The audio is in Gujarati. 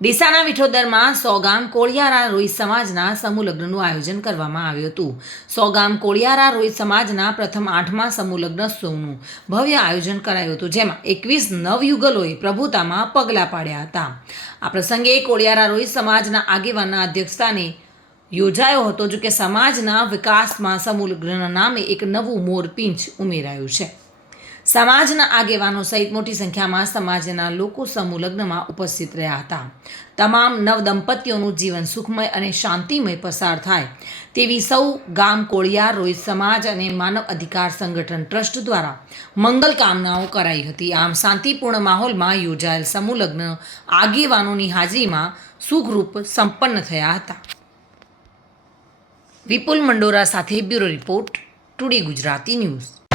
ડીસાના વિઠોદરમાં સોગામ કોળિયારા રોહિત સમાજના સમૂહ લગ્નનું આયોજન કરવામાં આવ્યું હતું. સોગામ કોળિયારા રોહિત સમાજના પ્રથમ આઠમા સમૂહ સોનું ભવ્ય આયોજન કરાયું હતું, જેમાં એકવીસ નવયુગલોએ પ્રભુતામાં પગલાં પાડ્યા હતા. આ પ્રસંગે કોળિયારા રોહિત સમાજના આગેવાનના અધ્યક્ષસ્થાને યોજાયો હતો જો કે સમાજના વિકાસમાં સમૂહ લગ્નના નામે એક નવું મોરપીંછ ઉમેરાયું છે. સમાજના આગેવાનો સહિત મોટી સંખ્યામાં સમાજના લોકો સમૂહ લગ્નમાં ઉપસ્થિત રહ્યા હતા. તમામ નવદંપતીઓનું જીવન સુખમય અને શાંતિમય પસાર થાય. તેવી સૌ ગામ કોળિયાર રોહિત સમાજ અને માનવ અધિકાર સંગઠન ટ્રસ્ટ દ્વારા મંગલ કામનાઓ કરાઈ હતી. આમ શાંતિપૂર્ણ માહોલમાં યોજાયેલ સમૂહ લગ્ન આગેવાનોની હાજરીમાં સુખરૂપ સંપન્ન થયા હતા. વિપુલ મંડોરા સાથે bureau report, today Gujarati news.